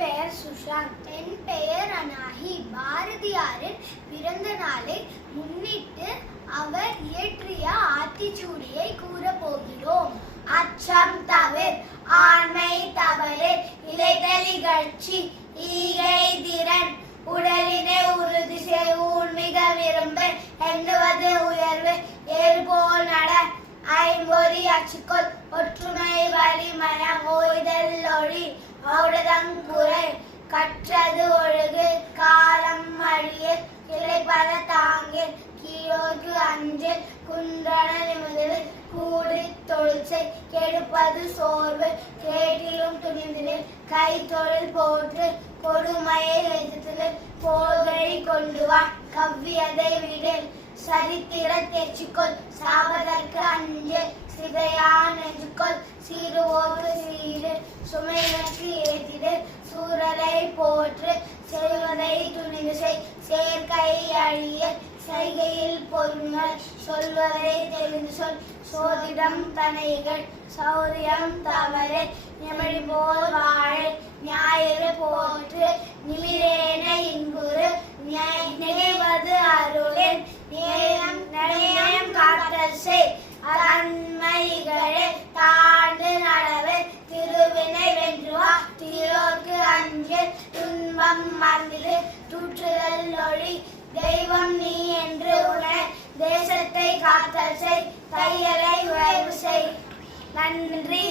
பெயர் சுஷாந்த். என் பெயர் அனாஹி. பாரதியாரின் பிறந்த நாளை முன்னிட்டு அவர் இயற்றிய ஆத்திச்சூடியை கூறப் போகிறோம். அச்சம் தவிர், ஆண்மை தவறில், இளைத்தல் இகழ்ச்சி, ஈகை திறன், உடலினை உறுதி செய், ஊன்மிக விரும்பு, எண்ணுவது உயர்வு, ஏறுபோல் நட, ஐம்பொறி அச்சுக்கொள், ஒற்றுமை வலிமனம், ஓய்தல் ஒழி, ஔடதங்குறை, கற்றது ஒழுகு, காலம் அழியல், கிளைப்பத தாங்கில், கீழோர்க்கு அஞ்சல், குன்றன நிமிர்தல், கூடி தொழிற்சை, கெடுப்பது சோர்வு, கேட்டிலும் துணிந்தலில், கைத்தொழில் போற்று, கொடுமையை எதிர்த்தலில், போர்களை கொண்டு வா, கவ்வியதை விடில், சரித்திர தேர்ச்சிக்கொள், சாவதற்கு அஞ்சல், சிதையா நெஞ்சுக்கொள், சீருவோர்க்கு சீரு, சுமையினருக்கு ஏற்றிடு, சூரரை போற்று, செய்வதை துணிந்து செய், சேர்க்கை அழிய, செய்கையில் பொறுமை, சொல்வதை தெரிந்து சொல், சோதிடம் தனைகள், சௌரியம் தவறு, நிமிழி போல் வாழை, ஞாயிறு போற்று, நிமிரேன இன்புறு, நினைவது அருளின், நேயம் காத்தல் செய், அன்மைகளே தாண்டு நடவு, திருவினை வென்றுவா, தீரோர்க்கு அஞ்சல், துன்பம் மறந்திடு, தூற்றுதல் ஒழி, தெய்வம் நீ என்று உணர், தேசத்தை காத்தல் செய், தையலை உயர்வு செய். நன்றி.